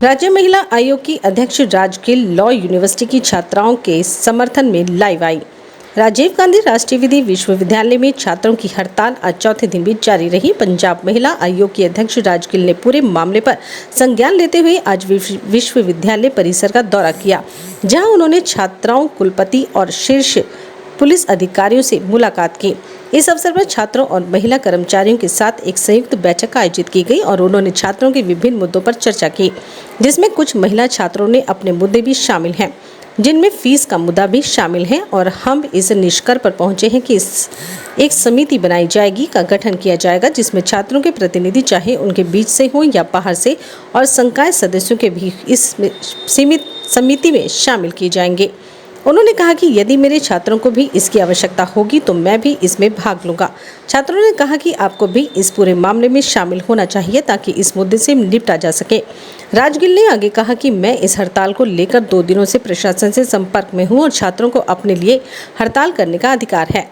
राज्य महिला आयोग की अध्यक्ष राजकीय लॉ यूनिवर्सिटी की छात्राओं के समर्थन में लाइव आई। राजीव गांधी राष्ट्रीय विधि विश्वविद्यालय में छात्रों की हड़ताल आज चौथे दिन भी जारी रही। पंजाब महिला आयोग की अध्यक्ष राजकीय ने पूरे मामले पर संज्ञान लेते हुए आज विश्वविद्यालय परिसर का दौरा किया, जहां उन्होंने छात्राओं, कुलपति और शीर्ष पुलिस अधिकारियों से मुलाकात की। इस अवसर पर छात्रों और महिला कर्मचारियों के साथ एक संयुक्त बैठक आयोजित की गई और उन्होंने छात्रों के विभिन्न मुद्दों पर चर्चा की, जिसमें कुछ महिला छात्रों ने अपने मुद्दे भी शामिल हैं, जिनमें फीस का मुद्दा भी शामिल है। और हम इस निष्कर्ष पर पहुंचे हैं कि एक समिति बनाई जाएगी का गठन किया जाएगा, जिसमें छात्रों के प्रतिनिधि चाहे उनके बीच से हो या बाहर से, और संकाय सदस्यों के भी इस सीमित समिति में शामिल किए जाएंगे। उन्होंने कहा कि यदि मेरे छात्रों को भी इसकी आवश्यकता होगी तो मैं भी इसमें भाग लूंगा। छात्रों ने कहा कि आपको भी इस पूरे मामले में शामिल होना चाहिए ताकि इस मुद्दे से निपटा जा सके। राजगिल ने आगे कहा कि मैं इस हड़ताल को लेकर 2 दिनों से प्रशासन से संपर्क में हूं और छात्रों को अपने लिए हड़ताल करने का अधिकार है।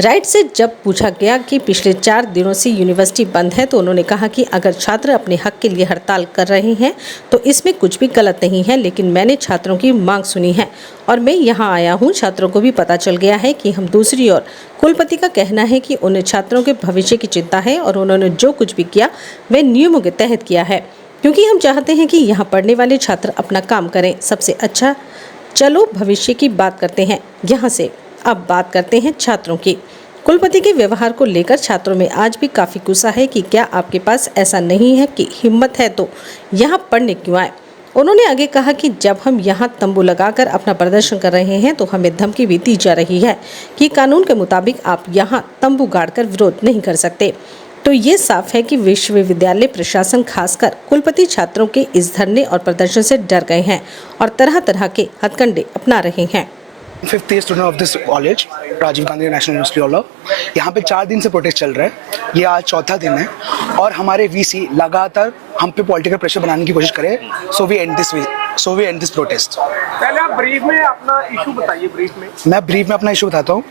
राइट से जब पूछा गया कि पिछले 4 दिनों से यूनिवर्सिटी बंद है, तो उन्होंने कहा कि अगर छात्र अपने हक के लिए हड़ताल कर रहे हैं तो इसमें कुछ भी गलत नहीं है, लेकिन मैंने छात्रों की मांग सुनी है और मैं यहाँ आया हूँ। छात्रों को भी पता चल गया है कि हम दूसरी ओर कुलपति का कहना है कि उन्हें छात्रों के भविष्य की चिंता है और उन्होंने जो कुछ भी किया वह नियमों के तहत किया है, क्योंकि हम चाहते हैं कि यहाँ पढ़ने वाले छात्र अपना काम करें। सबसे अच्छा, चलो भविष्य की बात करते हैं। यहाँ से अब बात करते हैं छात्रों की। कुलपति के व्यवहार को लेकर छात्रों में आज भी काफ़ी गुस्सा है कि क्या आपके पास ऐसा नहीं है कि हिम्मत है तो यहाँ पढ़ने क्यों आए। उन्होंने आगे कहा कि जब हम यहाँ तंबू लगाकर अपना प्रदर्शन कर रहे हैं तो हमें धमकी भी दी जा रही है कि कानून के मुताबिक आप यहाँ तंबू गाड़कर विरोध नहीं कर सकते। तो ये साफ है कि विश्वविद्यालय प्रशासन, खासकर कुलपति, छात्रों के इस धरने और प्रदर्शन से डर गए हैं और तरह तरह के हथकंडे अपना रहे हैं। 5th year student of this college, Rajiv Gandhi national university of law. यहाँ पे 4 दिन से प्रोटेस्ट चल रहा है, ये आज चौथा दिन है और हमारे वीसी लगातार हम पे पॉलिटिकल प्रेशर बनाने की कोशिश करे। So we end this protest. पहले आप ब्रीफ में अपना इशू बताइए। मैं ब्रीफ में अपना इशू बताता हूँ।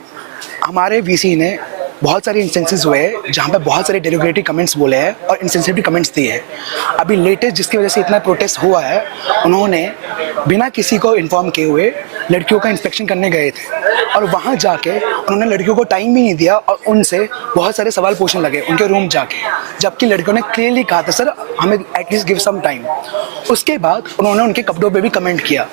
हमारे वीसी ने बहुत सारे इंस्टेंसेस हुए हैं जहाँ पे बहुत सारे डेरोगेटरी कमेंट्स बोले हैं और इंसेंसिटिव कमेंट्स दिए हैं। अभी लेटेस्ट जिसकी वजह से इतना प्रोटेस्ट हुआ है, उन्होंने बिना किसी को इन्फॉर्म किए हुए लड़कियों का इंस्पेक्शन करने गए थे और वहाँ जाके उन्होंने लड़कियों को टाइम भी नहीं दिया और उनसे बहुत सारे सवाल पूछने लगे उनके रूम जाके, जबकि लड़कियों ने क्लियरली कहा था सर हमें एटलीस्ट गिव सम टाइम। उसके बाद उन्होंने उनके कपड़ों पे भी कमेंट किया।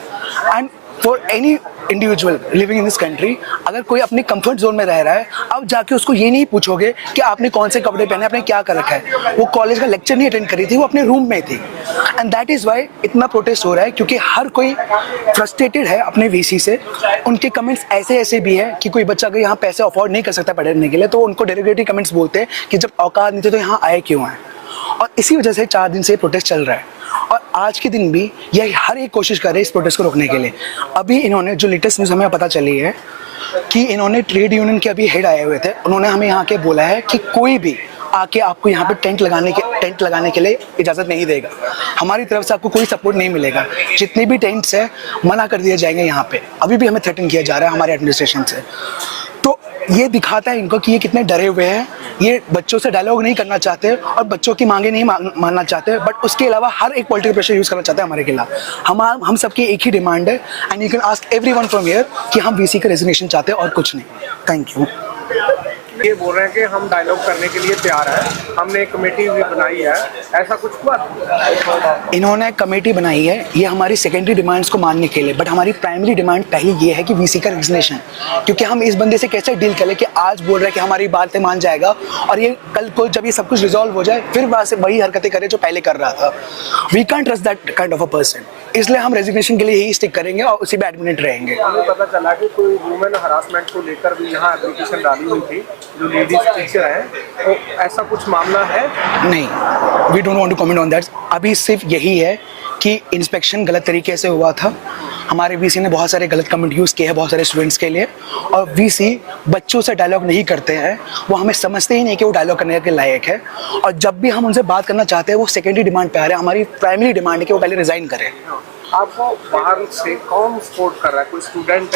And for any individual living in this country, अगर कोई अपने कंफर्ट जोन में रह रहा है, अब जाके उसको ये नहीं पूछोगे कि आपने कौन से कपड़े पहने, आपने क्या कर रखा है। वो कॉलेज का लेक्चर नहीं अटेंड करी थी, वो अपने रूम में थी। एंड दैट इज़ वाई इतना प्रोटेस्ट हो रहा है, क्योंकि हर कोई फ्रस्ट्रेटेड है अपने वीसी से। उनके कमेंट्स ऐसे भी है कि कोई बच्चा अगर यहाँ पैसे अफोर्ड नहीं कर सकता पढ़ने के लिए, तो उनको डेरोगेटरी कमेंट्स बोलते हैं कि जब औकात नहीं थे तो यहाँ आए क्यों हैं। और इसी वजह से 4 दिन से प्रोटेस्ट चल रहा है और आज के दिन भी यही हर एक कोशिश कर रहे हैं इस प्रोटेस्ट को रोकने के लिए। अभी इन्होंने जो लेटेस्ट न्यूज़ हमें पता चली है कि इन्होंने ट्रेड यूनियन के अभी हेड आए हुए थे, उन्होंने हमें यहाँ के बोला है कि कोई भी आके आपको यहाँ पे टेंट लगाने के लिए इजाज़त नहीं देगा। हमारी तरफ से आपको कोई सपोर्ट नहीं मिलेगा। जितने भी टेंट्स हैं मना कर दिए जाएंगे यहाँ पे। अभी भी हमें थ्रेटन किया जा रहा है हमारे एडमिनिस्ट्रेशन से। तो ये दिखाता है इनको कि ये कितने डरे हुए हैं। ये बच्चों से डायलॉग नहीं करना चाहते और बच्चों की मांगे नहीं मानना चाहते, बट उसके अलावा हर एक पॉलिटिकल प्रेशर यूज़ करना चाहते हैं हमारे खिलाफ। हम सबकी एक ही डिमांड है, and you can ask everyone from here कि हम वीसी का रेजिग्नेशन चाहते हैं और कुछ नहीं। Thank you. ये बोल रहे हैं कि हम डायलॉग करने के लिए तैयार हैं, हमने एक कमेटी भी बनाई है, ऐसा कुछ हुआ? इन्होंने कमेटी बनाई है ये हमारी सेकेंडरी डिमांड्स को मानने के लिए, बट हमारी प्राइमरी डिमांड पहली ये है कि वीसी का रेजिग्नेशन। क्योंकि हम इस बंदे से कैसे डील करें कि आज बोल रहे हैं कि हमारी बातें मान जाएगा और ये कल को जब ये सब कुछ रिजॉल्व हो जाए फिर वही हरकतें करे जो पहले कर रहा था। We can't trust that kind of a person, इसलिए हम रेजिग्नेशन के लिए यही स्टिक करेंगे और उसी में एडमिट रहेंगे। हमें पता चला कि कोई वुमेन हरासमेंट को लेकर भी यहाँ एप्लीकेशन डाली हुई थी, जो लेडीज टीचर हैं, तो ऐसा कुछ मामला है? नहीं, we don't want to comment on that. अभी सिर्फ यही है कि इंस्पेक्शन गलत तरीके से हुआ था। हमारे वीसी ने बहुत सारे गलत कमेंट यूज़ किए हैं बहुत सारे स्टूडेंट्स के लिए, और वीसी बच्चों से डायलॉग नहीं करते हैं। वो हमें समझते ही नहीं कि वो डायलॉग करने के लायक है, और जब भी हम उनसे बात करना चाहते हैं वो सेकेंडरी डिमांड पे आ रहे हैं। हमारी प्राइमरी डिमांड है कि वो पहले रिज़ाइन करें। आपको बाहर से कौन सपोर्ट कर रहा है? कोई स्टूडेंट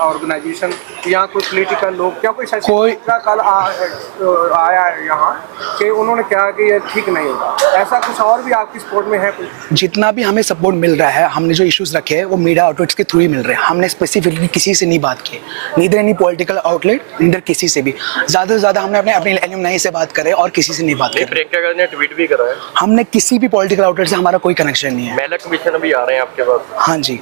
ऑर्गेनाइजेशन या कोई पॉलिटिकल लोग, क्या कोई कोई- कल आया है यहाँ कि उन्होंने कहा कि ये ठीक नहीं होगा, ऐसा कुछ और भी आपकी सपोर्ट में है कुछ? जितना भी हमें सपोर्ट मिल रहा है, हमने जो इश्यूज रखे हैं वो मीडिया आउटलेट्स के थ्रू ही मिल रहे हैं। हमने स्पेसिफिकली किसी से नहीं बात की, neither any political outlet, neither किसी से भी। ज़्यादा से ज़्यादा हमने अपने एल्यूमनाई से बात करे और किसी से नहीं बात करी। प्रियंका ने ट्वीट भी करा है। हमने किसी भी पॉलिटिकल आउटलेट से हमारा कोई कनेक्शन नहीं है। महिला कमीशन भी आ रहे हैं आपके पास, हाँ जी,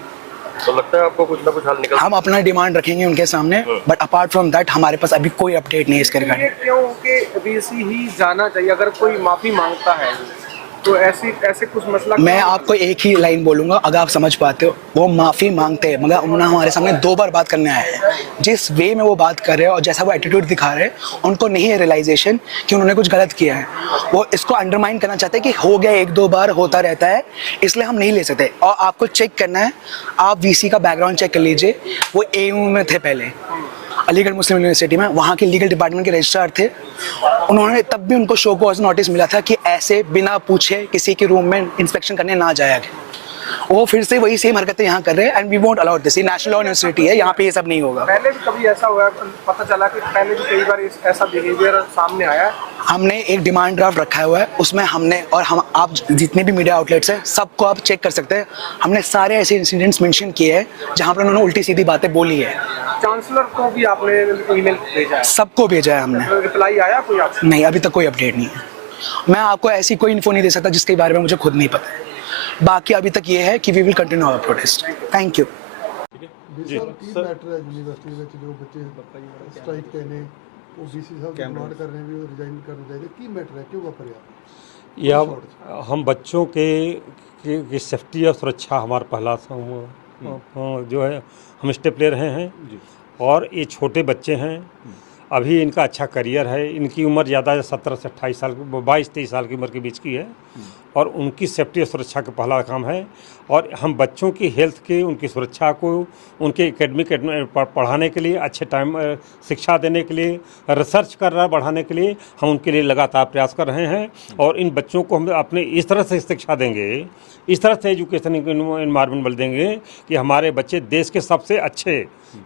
तो लगता है आपको कुछ ना कुछ हल निकल। हम अपना डिमांड रखेंगे उनके सामने, बट अपार्ट फ्रॉम दैट हमारे पास अभी कोई अपडेट नहीं है इसके ये रिगार्डिंग। क्यों कि वीसी ही जाना चाहिए? अगर कोई माफी मांगता है तो ऐसे कुछ मसला मैं क्यों? आपको एक ही लाइन बोलूंगा, अगर आप समझ पाते हो, वो माफ़ी मांगते हैं मगर उन्होंने हमारे सामने 2 बार बात करने आए हैं। जिस वे में वो बात कर रहे हैं और जैसा वो एटीट्यूड दिखा रहे हैं, उनको नहीं है रियलाइजेशन कि उन्होंने कुछ गलत किया है। वो इसको अंडरमाइन करना चाहते हैं कि हो गया, 1-2 बार होता रहता है, इसलिए हम नहीं ले सकते। और आपको चेक करना है, आप वीसी का बैकग्राउंड चेक कर लीजिए। वो एयू में थे पहले, अलीगढ़ मुस्लिम यूनिवर्सिटी में, वहाँ के लीगल डिपार्टमेंट के रजिस्ट्रार थे। उन्होंने तब भी उनको शो कॉज नोटिस मिला था कि ऐसे बिना पूछे किसी के रूम में इंस्पेक्शन करने ना जाया गया। वो फिर से वही सेम हरकतें यहाँ कर रहे हैं, and we won't allow this. ये नेशनल लॉ यूनिवर्सिटी है, यहाँ पे ये सब नहीं होगा। पहले भी कभी ऐसा हुआ है? पता चला कि पहले भी कई बार ऐसा बिहेवियर सामने आया है। हमने एक डिमांड ड्राफ्ट रखा हुआ है, उसमें हमने और हम आप जितने भी मीडिया आउटलेट्स हैं सबको आप चेक कर सकते हैं। हमने सारे ऐसे इंसिडेंट्स मेंशन किए हैं जहाँ पर उन्होंने उल्टी सीधी बातें बोली है। चांसलर को भी आपने ईमेल भेजा है? सबको भेजा है हमने। रिप्लाई आया कोई आपसे? नहीं, अभी तक कोई अपडेट नहीं है। मैं आपको ऐसी कोई इन्फो नहीं दे सकता जिसके बारे में मुझे खुद नहीं पता है। बाकी अभी तक ये है कि we will continue our protest. Thank you. ਜੀ ਸਰ ਕੀ ਮੈਟਰ ਹੈ ਯੂਨੀਵਰਸਿਟੀ ਵਿੱਚ ਜੋ ਬੱਚੇ ਸਟ੍ਰਾਈਕ ਤੇ ਨੇ ਉਹ ਡੀਸੀ ਸਾਹਿਬ ਡਿਮਾਂਡ ਕਰ ਰਹੇ ਨੇ ਵੀ ਉਹ ਰਿਜ਼ਾਈਨ ਕਰਨਾ ਚਾਹੀਦਾ, ਕੀ ਮੈटर है, क्यों वापरिया? या हम बच्चों की सेफ्टी और सुरक्षा हमारा पहला जो है हम स्टेप ले रहे हैं। और ये छोटे बच्चे हैं, अभी इनका अच्छा करियर है, इनकी उम्र ज़्यादा 17 से 28 साल, 22-23 साल की उम्र के बीच की है, और उनकी सेफ्टी और सुरक्षा का पहला काम है। और हम बच्चों की हेल्थ के, उनकी सुरक्षा को, उनके एकेडमिक पढ़ाने के लिए, अच्छे टाइम शिक्षा देने के लिए, रिसर्च करना बढ़ाने के लिए हम उनके लिए लगातार प्रयास कर रहे हैं। और इन बच्चों को हम अपने इस तरह से शिक्षा देंगे, इस तरह से एजुकेशन इन्वायरमेंट बन देंगे कि हमारे बच्चे देश के सबसे अच्छे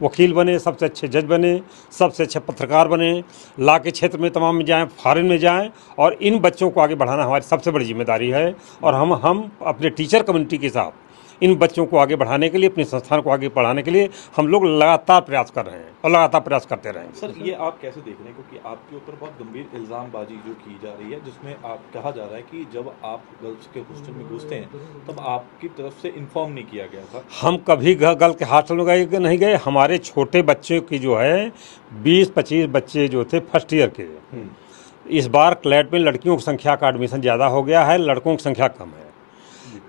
वकील बने, सबसे अच्छे जज बने, सबसे अच्छे पत्रकार बने, लॉ के क्षेत्र में तमाम में जाएं, फॉरेन में जाएं। और इन बच्चों को आगे बढ़ाना हमारी सबसे बड़ी जिम्मेदारी है। और हम अपने टीचर कम्युनिटी के साथ इन बच्चों को आगे बढ़ाने के लिए, अपने संस्थान को आगे बढ़ाने के लिए हम लोग लगातार प्रयास कर रहे हैं और लगातार प्रयास करते रहेंगे। सर ये आप कैसे देख रहे हैं, क्योंकि आपके ऊपर बहुत गंभीर इल्ज़ामबाजी जो की जा रही है, जिसमें आप कहा जा रहा है कि जब आप गर्ल्स के हॉस्टल में घुसते हैं तब आपकी तरफ से इन्फॉर्म नहीं किया गया था? हम कभी गर्ल के हॉस्टल में नहीं गए। हमारे छोटे बच्चों की जो है 20-25 बच्चे जो थे फर्स्ट ईयर के, इस बार क्लैट में लड़कियों की संख्या का एडमिशन ज़्यादा हो गया है, लड़कों की संख्या कम है।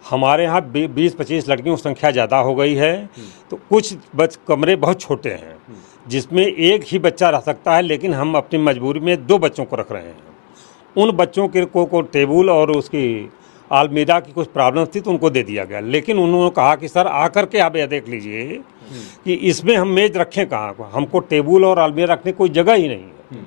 हमारे यहाँ 20-25 लड़कियों की संख्या ज़्यादा हो गई है, तो कुछ कमरे बहुत छोटे हैं जिसमें एक ही बच्चा रह सकता है, लेकिन हम अपनी मजबूरी में 2 बच्चों को रख रहे हैं। उन बच्चों के को टेबल और उसकी अलमीरा की कुछ प्रॉब्लम थी तो उनको दे दिया गया, लेकिन उन्होंने कहा कि सर आकर के आप यह देख लीजिए कि इसमें हम मेज रखें कहाँ, हमको टेबल और अलमीरा रखने की कोई जगह ही नहीं है।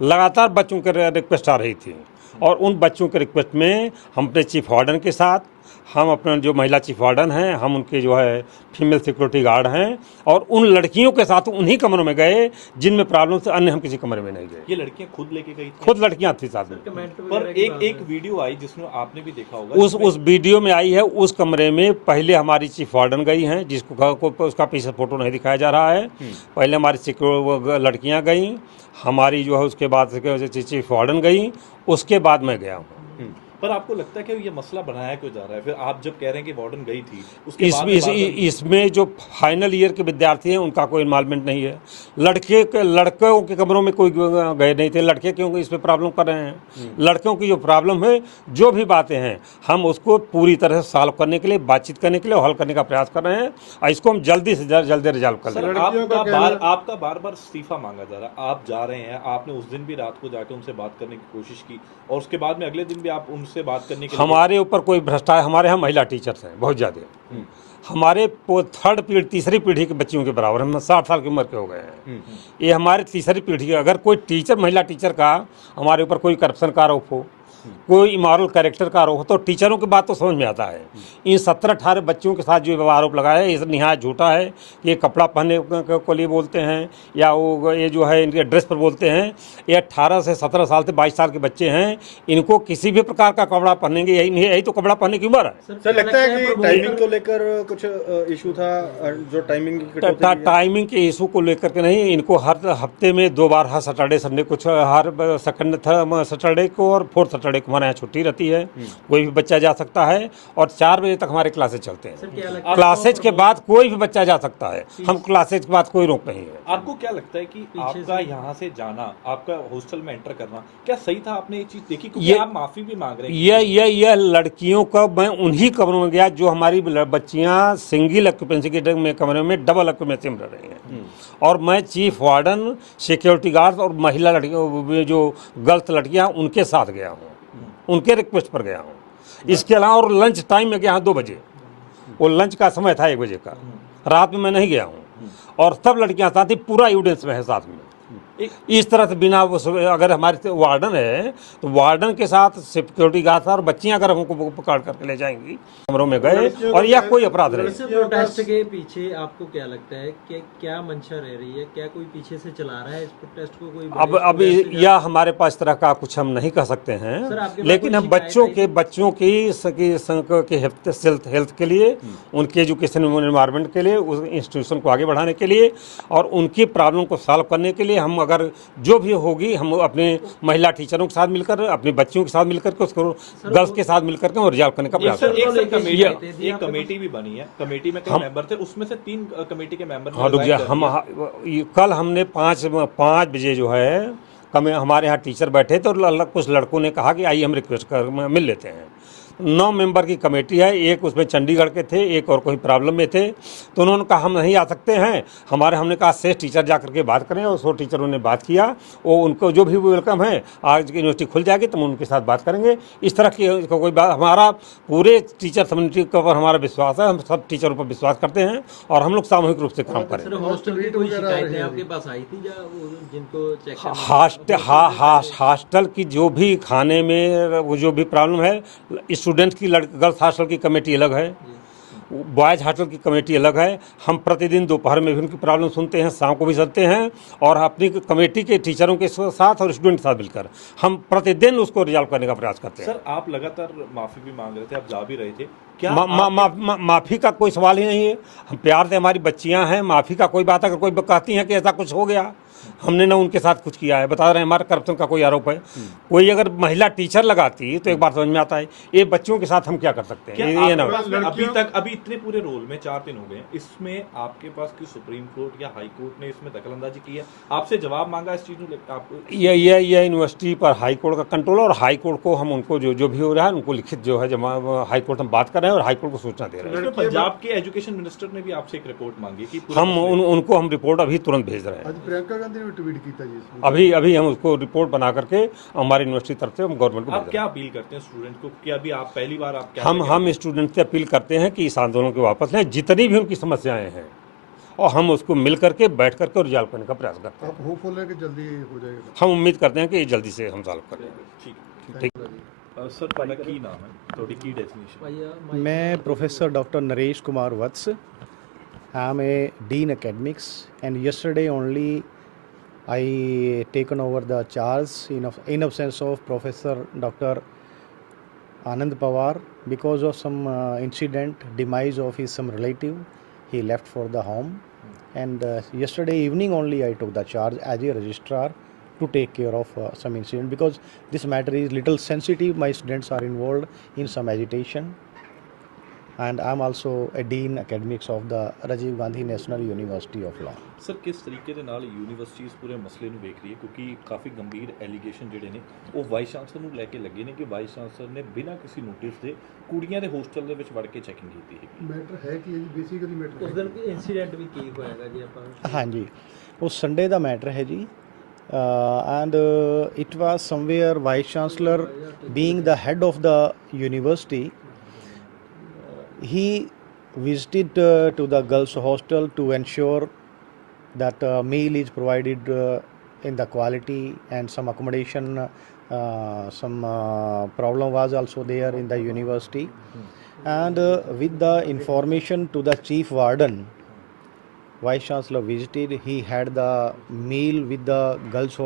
लगातार बच्चों के रिक्वेस्ट आ रही थी, और उन बच्चों के रिक्वेस्ट में हम अपने चीफ वार्डन के साथ, हम अपने जो महिला चीफ वार्डन हैं, हम उनके जो है फीमेल सिक्योरिटी गार्ड हैं, और उन लड़कियों के साथ उन्हीं कमरों में गए जिनमें प्रॉब्लम से, अन्य हम किसी कमरे में नहीं गए। ये लड़कियां खुद लेके गई थी? खुद लड़कियां थी साथ में। पर एक वीडियो आई जिसमें आपने भी देखा होगा, उस वीडियो में आई है, उस कमरे में पहले हमारी चीफ वार्डन गई हैं, जिसको उसका पीछे फोटो नहीं दिखाया जा रहा है। पहले हमारी लड़कियां गई, हमारी जो है उसके बाद चीफ वार्डन गई, उसके बाद मैं गया हूँ। पर आपको लगता है कि ये मसला बनाया क्यों जा रहा है? फिर आप जब कह रहे हैं कि वार्डन गई थी, उसके बाद इसमें जो फाइनल ईयर के विद्यार्थी हैं उनका कोई इन्वॉल्वमेंट नहीं है। लड़कों के कमरों में कोई गए नहीं थे। लड़के क्यों इस पर प्रॉब्लम कर रहे हैं? लड़कों की जो प्रॉब्लम है, जो भी बातें हैं, हम उसको पूरी तरह से सॉल्व करने के लिए, बातचीत करने के लिए हल करने का प्रयास कर रहे हैं, और इसको हम जल्दी से जल्दी रिजॉल्व कर लेंगे। आपका बार बार इस्तीफा मांगा जा रहा है, आप जा रहे हैं, आपने उस दिन भी रात को जाकर उनसे बात करने की कोशिश की, और उसके बाद में अगले दिन भी आप उनसे बात करने के लिए... हमारे ऊपर कोई भ्रष्टाचार, हमारे यहाँ महिला टीचर्स हैं बहुत ज़्यादा, हमारे तीसरी पीढ़ी के बच्चियों के बराबर, हम 60 साल की उम्र के हो गए हैं। ये हमारे तीसरी पीढ़ी, अगर कोई टीचर, महिला टीचर का हमारे ऊपर कोई करप्शन का आरोप हो, कोई इमोरल कैरेक्टर का आरोप हो तो टीचरों की बात तो समझ में आता है। इन 17-18 बच्चों के साथ जो आरोप लगाया है ये निहायत झूठा है। ये कपड़ा पहनने को लिए बोलते हैं या वो ये जो है इनके ड्रेस पर बोलते हैं। ये 18 से 17 साल से 22 साल के बच्चे हैं, इनको किसी भी प्रकार का कपड़ा पहनेंगे यही तो कपड़ा पहनने की उम्र है। सर लगता है कि टाइमिंग को लेकर कुछ इशू था, जो टाइमिंग की कटौती हुई है? टाइमिंग के इशू को लेकर के नहीं, इनको हर हफ्ते में 2 बार, हर सैटरडे संडे कुछ हर सेकंड सैटरडे को और फोर्थ सैटरडे को हमारे यहाँ छुट्टी रहती है। कोई भी बच्चा जा सकता है और 4 बजे तक हमारे क्लासेज चलते हैं। क्लासेज के बाद कोई भी बच्चा जा सकता है, हम क्लासेज के बाद कोई रोक नहीं है। आपको क्या लगता है कि आपका यहाँ से जाना, आपका हॉस्टल में एंटर करना क्या सही था? आपने ये चीज देखी क्योंकि आप माफी भी मांग रहे हैं। यह लड़कियों का, मैं उन्हीं कमरों में गया जो हमारी बच्चियां सिंगल ऑक्यूपेंसी के कमरे में डबल ऑक्यूपेंसी में रह रही हैं। और मैं चीफ वार्डन, सिक्योरिटी गार्ड और महिला लड़कियों जो गर्ल्स लड़कियां उनके साथ गया हूँ, उनके रिक्वेस्ट पर गया हूँ। इसके अलावा और लंच टाइम में गया 2 बजे, वो लंच का समय था 1 बजे का, रात में मैं नहीं गया हूँ। और सब लड़कियां साथ ही, पूरा एविडेंस में है साथ में। इस तरह से बिना अगर हमारे वार्डन है तो वार्डन के साथ सिक्योरिटी गार्ड और बच्चियां अगर हमको पकड़ करके ले जाएंगी कमरों में गए और यह कोई अपराध नहीं। प्रोटेस्ट के पीछे आपको क्या लगता है कि क्या मंशा रह रही है? क्या कोई पीछे से चला रहा है इस प्रोटेस्ट को? कोई अब यह हमारे पास तरह का कुछ हम नहीं कह सकते हैं, लेकिन हम बच्चों की हेल्थ के लिए, उनके एजुकेशन एनवायरनमेंट के लिए, उस इंस्टीट्यूशन को आगे बढ़ाने के लिए और उनकी प्रॉब्लम को सॉल्व करने के लिए हम अगर जो भी होगी हम अपने महिला टीचरों के साथ मिलकर, अपने बच्चियों के साथ मिलकर के, उसको गर्ल्स के साथ मिलकर के रिजॉल्व करने का प्रयास करेंगे। एक कमेटी भी बनी है, कमेटी में कई मेंबर थे, उसमें से 3 कमेटी के मेंबर कल हमने 5 बजे जो है हमारे यहाँ टीचर बैठे थे और कुछ लड़कों ने कहा कि आइए हम रिक्वेस्ट कर मिल लेते हैं। 9 मेंबर की कमेटी है, एक उसमें चंडीगढ़ के थे, एक और कोई प्रॉब्लम में थे, तो उन्होंने कहा हम नहीं आ सकते हैं। हमने कहा शेष टीचर जा करके बात करें और 100 टीचरों ने बात किया। वो उनको जो भी वेलकम है, आज की यूनिवर्सिटी खुल जाएगी तो हम उनके साथ बात करेंगे। इस तरह की कोई बात, हमारा पूरे टीचर कम्युनिटी के ऊपर हमारा विश्वास है, हम सब टीचरों पर विश्वास करते हैं और हम लोग सामूहिक रूप से काम करें। हॉस्टल की जो भी खाने में जो भी प्रॉब्लम है, स्टूडेंट की गर्ल्स हॉस्टल की कमेटी अलग है, बॉयज़ हॉस्टल की कमेटी अलग है। हम प्रतिदिन दोपहर में भी उनकी प्रॉब्लम सुनते हैं, शाम को भी सुनते हैं और अपनी कमेटी के टीचरों के साथ और स्टूडेंट के साथ मिलकर हम प्रतिदिन उसको रिजॉल्व करने का प्रयास करते हैं। सर आप लगातार माफ़ी भी मांग रहे थे, आप जा भी रहे थे, क्या माफ़ी का कोई सवाल ही नहीं है। हम प्यार से, हमारी बच्चियाँ हैं, माफ़ी का कोई बात, अगर कोई कहती हैं कि ऐसा कुछ हो गया, हमने ना उनके साथ कुछ किया है, बता रहे हैं हमारे करप्शन का कोई आरोप है। कोई अगर महिला टीचर लगाती तो एक बार समझ में आता है, ये बच्चों के साथ हम क्या कर सकते हैं। ये ना अभी इतने पूरे रोल में 4 दिन हो गए, इसमें आपके पास की सुप्रीम कोर्ट या हाई कोर्ट ने इसमें दखलंदाजी की है, आपसे जवाब मांगा इस चीज़ में? आपको ये यूनिवर्सिटी पर हाई कोर्ट का कंट्रोल है और हाई कोर्ट को हम उनको जो भी हो रहा है उनको लिखित जो है जमा हाई कोर्ट हम बात कर रहे हैं और हाई कोर्ट को सूचना दे रहे हैं। पंजाब के एजुकेशन मिनिस्टर ने भी आपसे एक रिपोर्ट मांगी कि उनको हम रिपोर्ट अभी तुरंत भेज रहे हैं। प्रियंका गांधी ने ट्वीट किया अभी जी, हम उसको रिपोर्ट बना करके हमारी यूनिवर्सिटी तरफ से हम गवर्नमेंट को आप क्या अपील करते हैं स्टूडेंट को कि अभी आप पहली बार आप क्या हम स्टूडेंट से अपील करते हैं कि इस आंदोलन को वापस लें, जितनी भी उनकी समस्याएं हैं और हम उसको मिल करके बैठ करके रिजॉल्व करने का प्रयास करते हैं। आप होपफुल है कि जल्दी हो जाएगा? हम उम्मीद करते हैं कि ये जल्दी से हम सॉल्व कर लेंगे। ठीक सर, ਤੁਹਾਡਾ ਕੀ ਨਾਮ ਹੈ, ਤੁਹਾਡੀ ਕੀ ਡੈਫੀਨੇਸ਼ਨ? मैं professor doctor Naresh Kumar Vats, I am a dean academics and yesterday only I taken over the charge in absence of Professor Dr. Anand Pawar because of some incident, demise of his some relative. He left for the home, and yesterday evening only I took the charge as a registrar to take care of some incident because this matter is little sensitive. My students are involved in some agitation, and I am also a dean academics of the Rajiv Gandhi National University of Law. Sir ਕਿਸ ਤਰੀਕੇ ਦੇ ਨਾਲ university ਇਸ ਪੂਰੇ ਮਸਲੇ ਨੂੰ ਵੇਖ ਰਹੀ ਹੈ, ਕਿਉਂਕਿ ਕਾਫੀ ਗੰਭੀਰ ਐਲੀਗੇਸ਼ਨ ਜਿਹੜੇ ਨੇ ਉਹ ਵਾਈਸ ਚਾਂਸਲਰ ਨੂੰ ਲੈ ਕੇ ਲੱਗੇ ਨੇ ਕਿ ਵਾਈਸ ਚਾਂਸਲਰ ਨੇ ਬਿਨਾਂ ਕਿਸੇ ਨੋਟਿਸ ਦੇ ਕੁੜੀਆਂ ਦੇ ਹੋਸਟਲ ਦੇ ਵਿੱਚ ਵੜ ਕੇ ਚੈਕਿੰਗ ਕੀਤੀ ਹੈ। ਮੈਟਰ ਹੈ ਕਿ ਬੇਸਿਕਲੀ ਮੈਟਰ ਉਸ ਦਿਨ ਇਨਸੀਡੈਂਟ ਵੀ ਕੀ ਹੋਇਆਗਾ ਜੀ ਆਪਾਂ? ਹਾਂਜੀ, ਉਹ ਸੰਡੇ ਦਾ ਮੈਟਰ ਹੈ ਜੀ, and it was somewhere vice chancellor being the head of the university, he visited to the girls hostel to ensure that meal is provided in the quality and some accommodation some problem was also there in the university, and with the information to the chief warden, Vice Chancellor visited. He had the meal with the girls,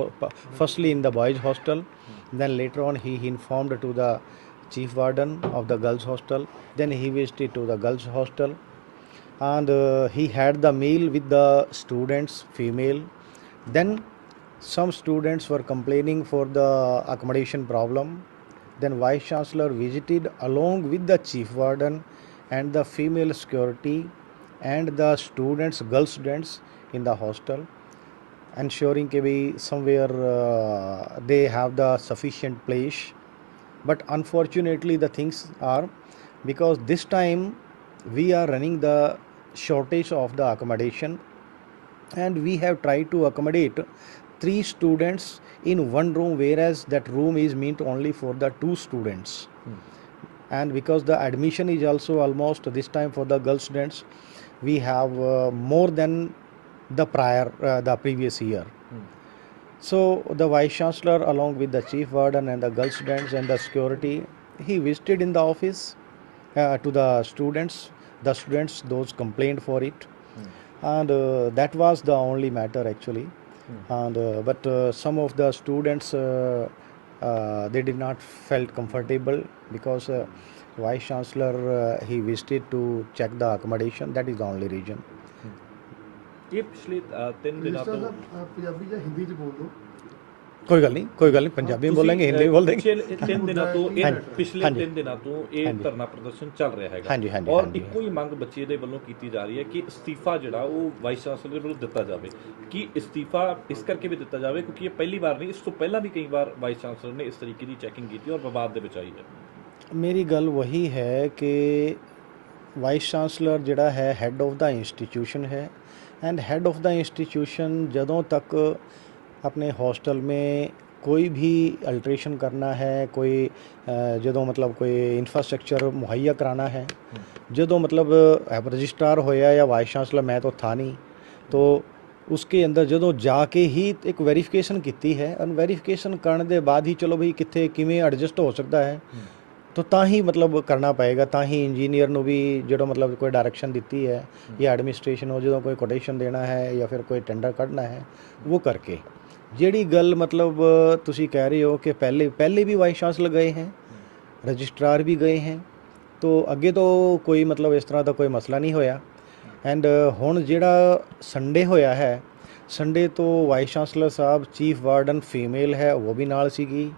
firstly in the boys' hostel, then later on he informed to the chief warden of the girls' hostel. Then he visited to the girls' hostel, and he had the meal with the students, female. Then some students were complaining for the accommodation problem. Then Vice Chancellor visited along with the chief warden and the female security and the students, girl students in the hostel, ensuring that we somewhere they have the sufficient place. But unfortunately the things are, because this time we are running the shortage of the accommodation, and we have tried to accommodate 3 students in one room, whereas that room is meant only for the 2 students. And because the admission is also almost this time for the girl students, we have more than the previous year. So the Vice Chancellor along with the chief warden and the girl students and the security, he visited in the office to the students those complained for it, and that was the only matter actually. And but some of the students they did not felt comfortable, because Vice Chancellor he visited to check the accommodation. That is the only reason. ਇਹ ਪਿਛਲੇ 3 ਦਿਨਾਂ register ਤੋਂ ਸਾਹਿਬ ਪੰਜਾਬੀ ਜਾਂ ਹਿੰਦੀ 'ਚ ਬੋਲ ਦਿਓ। कोई गल नहीं, पंजाबी में बोलेंगे, हिंदी में बोल देंगे। ਪਿਛਲੇ 3 ਦਿਨਾਂ ਤੋਂ ਇਹ ਹਾਂਜੀ, ਪਿਛਲੇ ਹਾਂਜੀ। 3 ਦਿਨਾਂ ਤੋਂ ਇਹ ਹਾਂਜੀ। ਧਰਨਾ ਪ੍ਰਦਰਸ਼ਨ ਚੱਲ ਰਿਹਾ ਹੈਗਾ, ਹਾਂਜੀ, ਹਾਂਜੀ, ਔਰ ਹਾਂਜੀ। ਇੱਕੋ ਹੀ ਮੰਗ ਬੱਚੇ ਦੇ ਵੱਲੋਂ ਕੀਤੀ ਜਾ ਰਹੀ ਹੈ ਕਿ ਅਸਤੀਫਾ ਜਿਹੜਾ ਉਹ ਵਾਈਸ ਚਾਂਸਲਰ ਦੇ ਵੱਲੋਂ ਦਿੱਤਾ ਜਾਵੇ। ਕਿ ਅਸਤੀਫਾ ਇਸ ਕਰਕੇ ਵੀ ਦਿੱਤਾ ਜਾਵੇ ਕਿਉਂਕਿ ਇਹ ਪਹਿਲੀ ਵਾਰ ਨਹੀਂ, ਇਸ ਤੋਂ ਪਹਿਲਾਂ ਵੀ ਕਈ ਵਾਰ ਵਾਈਸ ਚਾਂਸਲਰ ਨੇ ਇਸ ਤਰੀਕੇ ਦੀ ਚੈਕਿੰਗ ਕੀਤੀ ਔਰ ਵਿਵਾਦ ਦੇ ਵਿੱਚ ਆਈ ਹੈ। मेरी गल वही है कि वाइस चांसलर जिहड़ा है हैड ऑफ द इंस्टीट्यूशन है, and had of the institution जदों तक अपने हॉस्टल में कोई भी अल्ट्रेशन करना है, कोई जदों मतलब कोई इंफ्रास्ट्रक्चर मुहैया कराना है, जदों मतलब रजिस्ट्रार होया या वाइस चांसलर मैं तो था नहीं, तो उसके अंदर जदों जाके ही एक वेरीफिकेशन की है, और वेरीफिकेशन करने के बाद ही चलो भाई कित्थे किवें एडजस्ट हो सकता है, तो ਤਾਂ ਹੀ मतलब करना पएगा। ਤਾਂ ਹੀ इंजीनियर ਨੂੰ ਵੀ ਜਦੋਂ मतलब कोई डायरेक्शन ਦਿੱਤੀ है या एडमिनिस्ट्रेशन ਨੂੰ ਜਦੋਂ ਕੋਈ ਕੋਟੇਸ਼ਨ ਦੇਣਾ ਹੈ ਜਾਂ ਫਿਰ ਕੋਈ ਟੈਂਡਰ ਕੱਢਣਾ ਹੈ, वो करके। ਜਿਹੜੀ ਗੱਲ मतलब ਤੁਸੀਂ ਕਹਿ ਰਹੇ ਹੋ कि पहले भी वाइस चांसलर गए हैं, रजिस्ट्रार भी गए हैं, तो ਅੱਗੇ तो कोई मतलब ਇਸ ਤਰ੍ਹਾਂ ਦਾ ਕੋਈ ਮਸਲਾ ਨਹੀਂ ਹੋਇਆ। ਐਂਡ ਹੁਣ ਜਿਹੜਾ ਸੰਡੇ ਹੋਇਆ ਹੈ, ਸੰਡੇ ਤੋਂ ਵਾइस चांसलर ਸਾਹਿਬ, ਚੀਫ ਵਾਰਡਨ ਫੀਮੇਲ ਹੈ ਉਹ ਵੀ ਨਾਲ ਸੀਗੀ,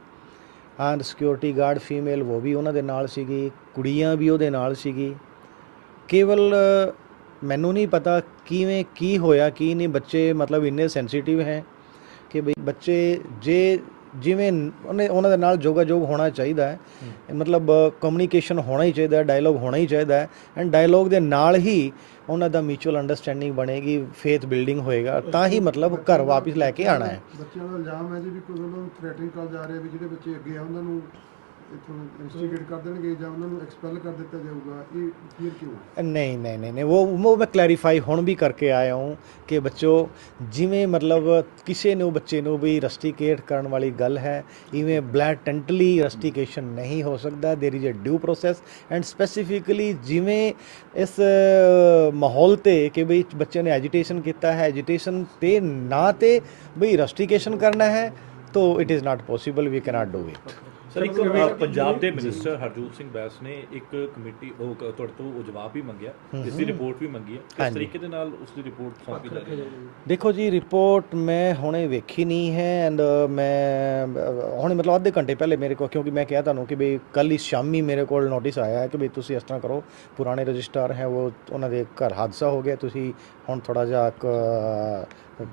ਐਂਡ ਸਿਕਿਉਰਿਟੀ ਗਾਰਡ ਫੀਮੇਲ ਉਹ ਵੀ ਉਹਨਾਂ ਦੇ ਨਾਲ ਸੀਗੀ, ਕੁੜੀਆਂ ਵੀ ਉਹਦੇ ਨਾਲ ਸੀਗੀ। ਕੇਵਲ ਮੈਨੂੰ ਨਹੀਂ ਪਤਾ ਕਿਵੇਂ ਕੀ ਹੋਇਆ ਕੀ ਨਹੀਂ। ਬੱਚੇ ਮਤਲਬ ਇੰਨੇ ਸੈਂਸਿਟਿਵ ਹੈ ਕਿ ਬਈ ਬੱਚੇ ਜਿਵੇਂ ਉਹਨਾਂ ਦੇ ਨਾਲ ਜੋਗਾਜੋਗ ਹੋਣਾ ਚਾਹੀਦਾ ਹੈ, ਮਤਲਬ ਕਮਿਊਨੀਕੇਸ਼ਨ ਹੋਣਾ ਹੀ ਚਾਹੀਦਾ, ਡਾਇਲੋਗ ਹੋਣਾ ਹੀ ਚਾਹੀਦਾ ਹੈ, ਐਂਡ ਡਾਇਲੋਗ ਦੇ ਨਾਲ ਹੀ ਉਹਨਾਂ ਦਾ ਮਿਊਚੁਅਲ ਅੰਡਰਸਟੈਂਡਿੰਗ ਬਣੇਗੀ, ਫੇਥ ਬਿਲਡਿੰਗ ਹੋਏਗਾ, ਤਾਂ ਹੀ ਮਤਲਬ ਘਰ ਵਾਪਸ ਲੈ ਕੇ ਆਉਣਾ ਹੈ। ਬੱਚਿਆਂ ਦਾ ਇਲਜ਼ਾਮ ਹੈ ਜੀ ਵੀ ਕੋਈ ਉਹਨਾਂ ਨੂੰ ਥ੍ਰੈਟਨਿੰਗ ਕਾਲ ਜਾ ਰਿਹਾ ਵੀ ਜਿਹੜੇ ਬੱਚੇ ਅੱਗੇ ਆ ਉਹਨਾਂ ਨੂੰ ਇੱਥੋਂ ਇਨਵੈਸਟੀਗੇਟ ਕਰ ਦੇਣਗੇ ਜਾਂ ਉਹਨਾਂ ਨੂੰ ਐਕਸਪੈਲ ਕਰ ਦਿੱਤਾ ਜਾਊਗਾ। ਇਹ ਕਲੀਅਰ ਕਿਉਂ ਹੈ? नहीं, वो मैं क्लैरीफाई ਹੁਣ ਵੀ ਕਰਕੇ ਆਇਆ ਹੂੰ ਕਿ ਬੱਚੋ ਜਿਵੇਂ ਮਤਲਬ ਕਿਸੇ ਨੂੰ ਬੱਚੇ ਨੂੰ ਵੀ ਰਸਟੀਕੇਟ ਕਰਨ ਵਾਲੀ ਗੱਲ ਹੈ, ਇਵੇਂ ਬਲੈਟੈਂਟਲੀ ਰਸਟੀਕੇਸ਼ਨ ਨਹੀਂ ਹੋ ਸਕਦਾ। There is a due process, and specifically ਜਿਵੇਂ ਇਸ ਮਾਹੌਲ ਤੇ ਕਿ ਬਈ ਬੱਚੇ ਨੇ ਐਜੀਟੇਸ਼ਨ ਕੀਤਾ ਹੈ, ਐਜੀਟੇਸ਼ਨ ਤੇ ਨਾ ਤੇ ਬਈ ਰਸਟੀਕੇਸ਼ਨ ਕਰਨਾ ਹੈ, तो it is not possible, we cannot do it. Sir ਇੱਕ ਪੰਜਾਬ ਦੇ ਮਿਨਿਸਟਰ ਹਰਜੋਤ ਸਿੰਘ ਬੈਂਸ ਨੇ ਇੱਕ ਕਮੇਟੀ ਤੁਹਾਡੇ ਤੋਂ ਉਹ ਜਵਾਬ ਵੀ ਮੰਗਿਆ, ਇਸ ਦੀ ਰਿਪੋਰਟ ਵੀ ਮੰਗੀ ਹੈ, ਕਿਸ ਤਰੀਕੇ ਦੇ ਨਾਲ ਉਸ ਦੀ ਰਿਪੋਰਟ ਸੌਂਪੀ ਜਾ ਰਹੀ ਹੈ? ਦੇਖੋ ਜੀ, ਰਿਪੋਰਟ ਮੈਂ ਹੁਣੇ ਵੇਖੀ ਨਹੀਂ ਹੈ, ਐਂਡ ਮੈਂ ਹੁਣੇ ਮਤਲਬ ਅੱਧੇ ਘੰਟੇ ਪਹਿਲੇ ਮੇਰੇ ਕੋਲ, ਕਿਉਂਕਿ ਮੈਂ ਕਿਹਾ ਤੁਹਾਨੂੰ ਕਿ ਵੀ ਕੱਲ੍ਹ ਹੀ ਸ਼ਾਮੀ ਮੇਰੇ ਕੋਲ ਨੋਟਿਸ ਆਇਆ ਹੈ ਕਿ ਵੀ ਤੁਸੀਂ ਇਸ ਤਰ੍ਹਾਂ ਕਰੋ, ਪੁਰਾਣੇ ਰਜਿਸਟਰਾਰ ਹੈ ਉਹ ਉਹਨਾਂ ਦੇ ਘਰ ਹਾਦਸਾ ਹੋ ਗਿਆ, ਤੁਸੀਂ ਹੁਣ ਥੋੜ੍ਹਾ ਜਿਹਾ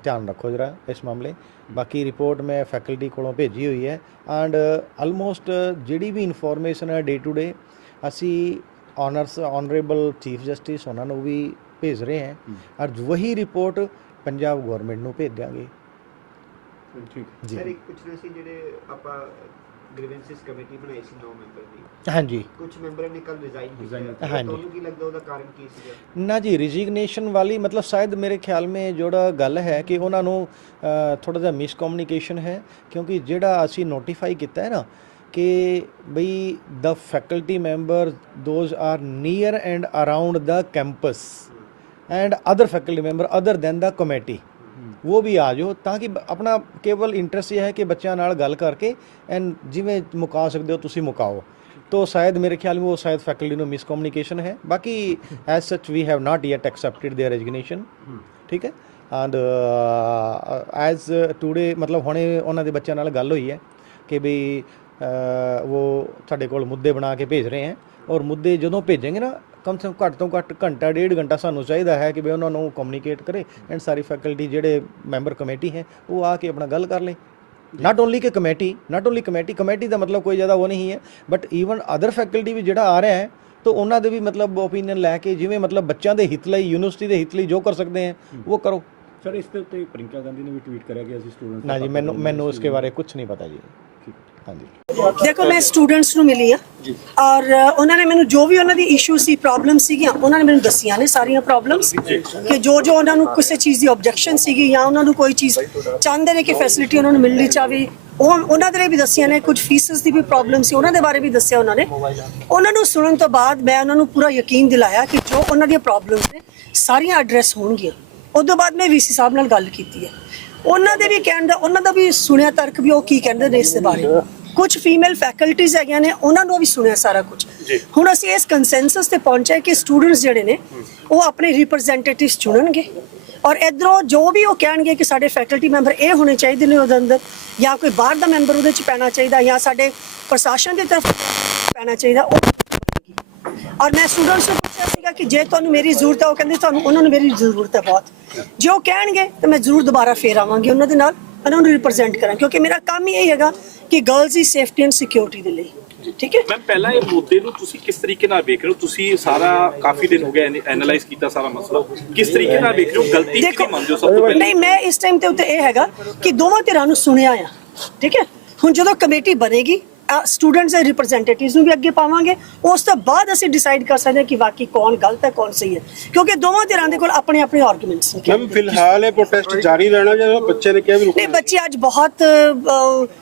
ਧਿਆਨ ਰੱਖੋ ਜਰਾ ਇਸ ਮਾਮਲੇ। ਬਾਕੀ ਰਿਪੋਰਟ ਮੈਂ ਫੈਕਲਟੀ ਕੋਲੋਂ ਭੇਜੀ ਹੋਈ ਹੈ, ਐਂਡ ਆਲਮੋਸਟ ਜਿਹੜੀ ਵੀ ਇਨਫੋਰਮੇਸ਼ਨ ਹੈ ਡੇ ਟੂ ਡੇ ਅਸੀਂ ऑनरेबल चीफ जस्टिस उन्होंने भी भेज रहे हैं, और वही रिपोर्ट पंजाब गवर्नमेंट को भेज देंगे। ਸਰ ਇੱਕ ਪੁੱਛਣਾ ਸੀ, ਜਿਹੜੇ ਆਪਾਂ ਗ੍ਰੀਵੈਂਸਿਸ ਕਮੇਟੀ ਬਣਾਈ ਸੀ 9 ਮੈਂਬਰ ਦੀ, ਹਾਂਜੀ ਕੁਝ ਮੈਂਬਰਾਂ ਨੇ ਕੱਲ ਰਿਜ਼ਾਈਨ ਕੀਤਾ, ਹਾਂਜੀ। ਤੁਹਾਨੂੰ ਕੀ ਲੱਗਦਾ ਉਹਦਾ ਕਾਰਨ ਕੀ ਸੀਗਾ? ਨਾ ਜੀ ਰਿਜ਼ਿਗਨੇਸ਼ਨ ਵਾਲੀ मतलब शायद मेरे ख्याल में ਜਿਹੜਾ ਗੱਲ ਹੈ ਕਿ ਉਹਨਾਂ ਨੂੰ ਥੋੜਾ ਜਿਹਾ ਮਿਸਕਮਿਊਨੀਕੇਸ਼ਨ ਹੈ, ਕਿਉਂਕਿ ਜਿਹੜਾ ਅਸੀਂ ਨੋਟੀਫਾਈ ਕੀਤਾ ਹੈ ਨਾ ਕਿ ਬਈ the faculty member those are near and around the campus and other faculty member other than the committee वो भी आ जाओ, ਤਾਂ ਕਿ ਆਪਣਾ ਕੇਵਲ ਇੰਟਰਸਟ ਇਹ ਹੈ ਕਿ ਬੱਚਿਆਂ ਨਾਲ ਗੱਲ ਕਰਕੇ ਐਂਡ ਜਿਵੇਂ ਮੁਕਾ ਸਕਦੇ ਹੋ ਤੁਸੀਂ ਮੁਕਾਓ। तो शायद मेरे ख्याल में वो शायद फैकल्टी में मिसकम्युनिकेशन है। बाकी as such we have not yet accepted their resignation, ठीक है। एंड एज टूडे मतलब हुणे उन्होंने दे बच्चों नाल गल हुई है कि भी वो साडे कोल मुद्दे बना के भेज रहे हैं, और मुद्दे जदों भेजेंगे ना कम से कम घट तो घट घंटा 1.5 घंटा सानू चाहिए है कि भी उन्होंने कम्युनिकेट करे एंड सारी फैकल्टी जेडे मैंबर कमेटी है वो आके अपना गल कर लें। नॉट ओनली कि कमेटी कमेटी का मतलब कोई ज़्यादा वो नहीं है, बट ईवन अदर फैकल्टी भी जोड़ा आ रहा है तो उन्होंने भी मतलब ओपीनियन लैके जिमें मतलब बच्चों के हित लई यूनिवर्सिटी के हित लई जो कर सकते हैं वो करो। सर इसके उत्ते प्रियंका गांधी ने भी ट्वीट करा कि ਅਸੀਂ स्टूडेंट्स ना जी मैनू उसके बारे कुछ नहीं पता जी। हाँ जी देखो मैं स्टूडेंट्स ਨੂੰ ਮਿਲੀ ਆ ਔਰ ਉਹਨਾਂ ਨੇ ਮੈਨੂੰ ਜੋ ਵੀ ਉਹਨਾਂ ਦੀ ਇਸ਼ੂ ਸੀ ਪ੍ਰੋਬਲਮ ਸੀਗੀਆਂ ਉਹਨਾਂ ਨੇ ਮੈਨੂੰ ਦੱਸੀਆਂ ਨੇ ਸਾਰੀਆਂ ਪ੍ਰੋਬਲਮਸ ਕਿ ਜੋ ਉਹਨਾਂ ਨੂੰ ਕਿਸੇ ਚੀਜ਼ ਦੀ ਆਬਜੈਕਸ਼ਨ ਸੀਗੀ ਜਾਂ ਉਹਨਾਂ ਨੂੰ ਕੋਈ ਚੀਜ਼ ਚਾਹੁੰਦੇ ਨੇ ਕਿ ਫੈਸਿਲਿਟੀ ਉਹਨਾਂ ਨੂੰ ਮਿਲਣੀ ਚਾਹੀ ਉਹ ਉਹਨਾਂ ਦੇ ਵੀ ਦੱਸੀਆਂ ਨੇ। ਕੁਝ ਫੀਸਸ ਦੀ ਵੀ ਪ੍ਰੋਬਲਮ ਸੀ ਉਹਨਾਂ ਦੇ ਬਾਰੇ ਵੀ ਦੱਸਿਆ ਉਹਨਾਂ ਨੇ। ਉਹਨਾਂ ਨੂੰ ਸੁਣਨ ਤੋਂ ਬਾਅਦ ਮੈਂ ਉਹਨਾਂ ਨੂੰ ਪੂਰਾ ਯਕੀਨ ਦਿਲਾਇਆ ਕਿ ਜੋ ਉਹਨਾਂ ਦੀਆਂ ਪ੍ਰੋਬਲਮਸ ਨੇ ਸਾਰੀਆਂ ਐਡਰੈਸ ਹੋਣਗੀਆਂ। ਉਦੋਂ ਬਾਅਦ ਮੈਂ ਵੀਸੀ ਸਾਹਿਬ ਨਾਲ ਗੱਲ ਕੀਤੀ ਹੈ, ਉਹਨਾਂ ਦੇ ਵੀ ਕਹਿਣ ਦਾ ਉਹਨਾਂ ਦਾ ਵੀ ਸੁਣਿਆ ਤਰਕ ਵੀ ਉਹ ਕੀ ਕਹਿੰਦੇ ਨੇ ਇਸ ਦੇ ਬਾਰੇ। ਕੁਝ ਫੀਮੇਲ ਫੈਕਲਟੀਜ਼ ਹੈਗੀਆਂ ਨੇ ਉਹਨਾਂ ਨੂੰ ਵੀ ਸੁਣਿਆ ਸਾਰਾ ਕੁਝ। ਹੁਣ ਅਸੀਂ ਇਸ ਕੰਸੈਂਸਸ ਤੇ ਪਹੁੰਚੇ ਕਿ ਸਟੂਡੈਂਟਸ ਜਿਹੜੇ ਨੇ ਉਹ ਆਪਣੇ ਰਿਪਰੈਜ਼ੈਂਟੇਟਿਵਸ ਚੁਣਨਗੇ ਔਰ ਇਧਰੋਂ ਜੋ ਵੀ ਉਹ ਕਹਿਣਗੇ ਕਿ ਸਾਡੇ ਫੈਕਲਟੀ ਮੈਂਬਰ ਇਹ ਹੋਣੇ ਚਾਹੀਦੇ ਨੇ ਉਹਦੇ ਅੰਦਰ ਜਾਂ ਕੋਈ ਬਾਹਰ ਦਾ ਮੈਂਬਰ ਉਹਦੇ ਚ ਪੈਣਾ ਚਾਹੀਦਾ ਜਾਂ ਸਾਡੇ ਪ੍ਰਸ਼ਾਸਨ ਦੀ ਤਰਫ ਪੈਣਾ ਚਾਹੀਦਾ ਉਹ। ਔਰ ਮੈਂ ਸਟੂਡੈਂਟਸ ਨੂੰ ਪੁੱਛਿਆ ਸੀਗਾ ਕਿ ਜੇ ਤੁਹਾਨੂੰ ਮੇਰੀ ਜ਼ਰੂਰਤ ਹੈ, ਉਹ ਕਹਿੰਦੇ ਤੁਹਾਨੂੰ ਉਹਨਾਂ ਨੂੰ ਮੇਰੀ ਜ਼ਰੂਰਤ ਹੈ ਬਹੁਤ। ਜੇ ਉਹ ਕਹਿਣਗੇ ਤਾਂ ਮੈਂ ਜ਼ਰੂਰ ਦੁਬਾਰਾ ਫੇਰ ਆਵਾਂਗੀ ਉਹਨਾਂ ਦੇ ਨਾਲ, ਉਹਨਾਂ ਨੂੰ ਰਿਪਰੈਜ਼ੈਂਟ ਕਰਾਂ ਕਿਉਂਕਿ ਮੇਰਾ ਕੰਮ ਹੀ ਇਹ ਹੈਗਾ ਕਿ girls the safety and security ਦੇ ਲਈ। ਠੀਕ ਹੈ ਮੈਮ, ਪਹਿਲਾਂ ਇਹ ਮੁੱਦੇ ਨੂੰ ਤੁਸੀਂ ਕਿਸ ਤਰੀਕੇ ਨਾਲ ਵੇਖ ਰਹੇ ਹੋ? ਤੁਸੀਂ ਸਾਰਾ ਕਾਫੀ ਦਿਨ ਹੋ ਗਏ ਐਨਾਲਾਈਜ਼ ਕੀਤਾ ਸਾਰਾ ਮਸਲਾ, ਕਿਸ ਤਰੀਕੇ ਨਾਲ ਵੇਖ ਰਹੇ ਹੋ? ਗਲਤੀ ਕਿਹਦੀ ਮੰਨਦੇ ਹੋ ਸਭ ਤੋਂ ਪਹਿਲਾਂ? ਨਹੀਂ, ਮੈਂ ਇਸ ਟਾਈਮ ਤੇ ਉੱਤੇ ਇਹ ਹੈਗਾ ਕਿ ਦੋਵਾਂ ਧਿਰਾਂ ਨੂੰ ਸੁਣਿਆ ਆ। ਠੀਕ ਹੈ, ਹੁਣ ਜਦੋਂ ਕਮੇਟੀ ਬਣੇਗੀ ਸਟੂਡੈਂਟਸ ਦੇ ਰਿਪਰੈਜ਼ੈਂਟੇਟਿਵਸ ਨੂੰ ਵੀ ਅੱਗੇ ਪਾਵਾਂਗੇ, ਉਸ ਤੋਂ ਬਾਅਦ ਅਸੀਂ ਡਿਸਾਈਡ ਕਰ ਸਕਦੇ ਹਾਂ ਕਿ ਵਾਕਈ ਕੌਣ ਗਲਤ ਹੈ ਕੌਣ ਸਹੀ ਹੈ, ਕਿਉਂਕਿ ਦੋਵਾਂ ਧਿਰਾਂ ਦੇ ਕੋਲ ਆਪਣੇ ਆਪਣੇ ਆਰਗੂਮੈਂਟਸ ਨੇ। ਮੈਮ ਫਿਲਹਾਲ ਇਹ ਪ੍ਰੋਟੈਸਟ ਜਾਰੀ ਰਹਿਣਾ ਜਾਂ ਬੱਚੇ ਨੇ ਕਿਹਾ ਵੀ ਨਹੀਂ, ਬੱਚੇ ਅੱਜ ਬਹੁਤ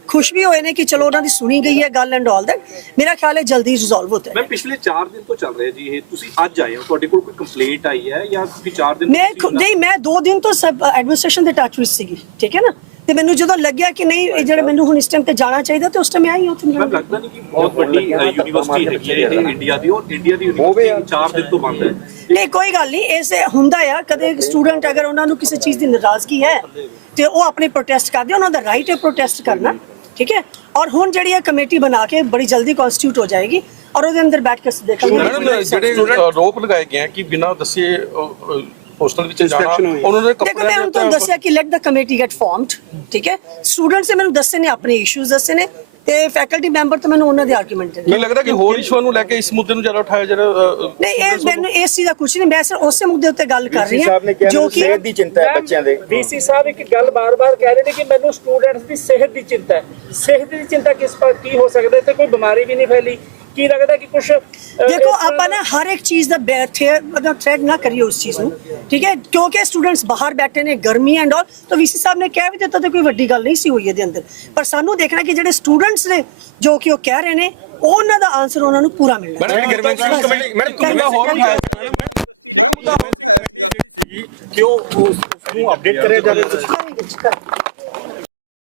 ਖੁਸ਼ ਵੀ ਹੋਏ ਨੇ ਕਿ ਚਲੋ ਉਹਨਾਂ ਦੀ ਸੁਣੀ ਗਈ ਹੈ ਗੱਲ ਐਂਡ ਆਲ ਦੈਟ। ਮੇਰਾ ਖਿਆਲ ਹੈ ਜਲਦੀ ਰਿਜ਼ੋਲਵ ਹੋ ਜਾਏਗਾ। ਮੈਂ ਪਿਛਲੇ 4 ਦਿਨ ਤੋਂ ਚੱਲ ਰਿਹਾ ਜੀ ਇਹ, ਤੁਸੀਂ ਅੱਜ ਆਏ ਹੋ, ਤੁਹਾਡੇ ਕੋਲ ਕੋਈ ਕੰਪਲੇਂਟ ਆਈ ਹੈ ਜਾਂ ਤੁਸੀਂ 4 ਦਿਨ ਮੈਂ 2 ਦਿਨ ਤੋਂ ਸਬ ਐਡਮਿਨਿਸਟ੍ਰੇਸ਼ਨ ਦੇ ਟੱਚ ਵਿੱਚ ਸੀਗੀ। ਠੀਕ ਹੈ ਨਾ, ਤੇ ਮੈਨੂੰ ਜਦੋਂ ਲੱਗਿਆ ਕਿ ਨਹੀਂ ਇਹ ਜਿਹੜੇ ਮੈਨੂੰ ਹੁਣ ਇਸ ਟਾਈਮ ਤੇ ਜਾਣਾ ਚਾਹੀਦਾ ਤੇ ਉਸ ਟਾਈਮ ਆਈ ਉੱਥੇ। ਮੈਨੂੰ ਲੱਗਦਾ ਨਹੀਂ ਕਿ ਬਹੁਤ ਵੱਡੀ ਯੂਨੀਵਰਸਿਟੀ ਹੈਗੀ ਹੈ ਇਹ ਇੰਡੀਆ ਦੀ, ਔਰ ਇੰਡੀਆ ਦੀ ਯੂਨੀਵਰਸਿਟੀ 4 ਦਿਨ ਤੋਂ ਬੰਦ ਹੈ। ਨਹੀਂ, ਕੋਈ ਗੱਲ ਨਹੀਂ, ਐਸੇ ਹੁੰਦਾ ਆ ਕਦੇ ਸਟੂਡੈਂਟ ਅਗਰ ਉਹਨਾਂ ਨੂੰ ਕਿਸੇ ਚੀਜ਼ ਦੀ ਨਾਰਾਜ਼ਗੀ ਹੈ ਤੇ ਉਹ ਆਪਣੇ ਪ੍ਰੋਟੈਸਟ ਕਰਦੇ, ਉਹਨਾਂ ਦਾ ਰਾਈਟ ਹੈ ਪ੍ਰੋਟੈਸਟ ਕਰਨਾ। ਠੀਕ ਹੈ, ਔਰ ਹੁਣ ਜਿਹੜੀ ਹੈ ਕਮੇਟੀ ਬਣਾ ਕੇ ਬੜੀ ਜਲਦੀ ਕਨਸਟੀਟਿਊਟ ਹੋ ਜਾਏਗੀ ਔਰ ਉਹਦੇ ਅੰਦਰ ਬੈਠ ਕੇ ਦੇਖਾਂਗੇ। ਜਿਹੜੇ ਆਰੋਪ ਲਗਾਏ ਗਏ ਕਿ ਬਿਨਾਂ ਦੱਸੇ ਹੋਸਟਲ ਵਿੱਚ ਜਾਣਾ ਉਹਨਾਂ ਨੇ ਦੇਖੋ, ਮੈਂ ਹੁਣ ਤੁਹਾਨੂੰ ਦੱਸਿਆ ਕਿ ਲੈਟ ਦ ਕਮੇਟੀ ਗੈਟ ਫਾਰਮਡ। ਠੀਕ ਹੈ, ਸਟੂਡੈਂਟਸ ਨੇ ਮੈਨੂੰ ਦੱਸੇ ਨੇ ਆਪਣੇ ਇਸ਼ੂਜ਼ ਦੱਸੇ ਨੇ ਤੇ ਫੈਕਲਟੀ ਮੈਂਬਰ ਤੋਂ ਮੈਨੂੰ ਉਹਨਾਂ ਦੇ ਆਰਗੂਮੈਂਟ ਮੈਨੂੰ ਲੱਗਦਾ ਕਿ ਹੋਰ ਇਸ਼ੂਆਂ ਨੂੰ ਲੈ ਕੇ ਇਸ ਮੁੱਦੇ ਨੂੰ ਜ਼ਿਆਦਾ ਉਠਾਇਆ ਜਿਹੜਾ ਨਹੀਂ, ਇਹ ਮੈਨੂੰ ਇਸ ਚੀਜ਼ ਦਾ ਕੁਝ ਨਹੀਂ, ਮੈਂ ਸਿਰ ਉਸੇ ਮੁੱਦੇ ਉੱਤੇ ਗੱਲ ਕਰ ਰਹੀ ਹਾਂ ਜੋ ਕਿ ਸਿਹਤ ਦੀ ਚਿੰਤਾ ਹੈ ਬੱਚਿਆਂ ਦੇ। ਵੀਸੀ ਸਾਹਿਬ ਇੱਕ ਗੱਲ ਬਾਰ-ਬਾਰ ਕਹਿ ਰਹੇ ਨੇ ਕਿ ਮੈਨੂੰ ਸਟੂਡੈਂਟਸ ਦੀ ਸਿਹਤ ਦੀ ਚਿੰਤਾ ਹੈ। ਸਿਹਤ ਦੀ ਚਿੰਤਾ ਕਿਸ ਪਰ ਕੀ ਹੋ ਸਕਦਾ? ਇੱਥੇ ਕੋਈ ਬਿਮਾਰੀ ਵੀ ਨਹੀਂ ਫੈਲੀ। ਕੀ ਲੱਗਦਾ ਕਿ ਕੁਝ ਦੇਖੋ ਆਪਾਂ ਨਾ ਹਰ ਇੱਕ ਚੀਜ਼ ਦਾ ਮਤਲਬ ਥ੍ਰੈਡ ਨਾ ਕਰੀਏ ਉਸ ਚੀਜ਼ ਨੂੰ। ਠੀਕ ਹੈ, ਕਿਉਂਕਿ ਸਟੂਡੈਂਟਸ ਬਾਹਰ ਬੈਠੇ ਨੇ ਗਰਮੀ ਐਂਡ ਆਲ, ਤਾਂ ਵੀਸੀ ਸਾਹਿਬ ਨੇ ਕਹਿ ਵੀ ਦਿੱਤਾ ਤੇ ਕੋਈ ਵੱਡੀ ਗੱਲ ਨਹੀਂ ਸੀ ਹੋਈ ਇਹਦੇ ਅੰਦਰ। ਪਰ ਸਾਨੂੰ ਦੇਖਣਾ ਕਿ ਜਿਹੜੇ ਸਟੂਡੈਂਟਸ ਨੇ ਜੋ ਕਿ ਉਹ ਕਹਿ ਰਹੇ ਨੇ ਉਹਨਾਂ ਦਾ ਆਨਸਰ ਉਹਨਾਂ ਨੂੰ ਪੂਰਾ ਮਿਲਣਾ। ਕਿਉਂ ਉਸ ਨੂੰ ਅਪਡੇਟ ਕਰਿਆ ਜਾਵੇ?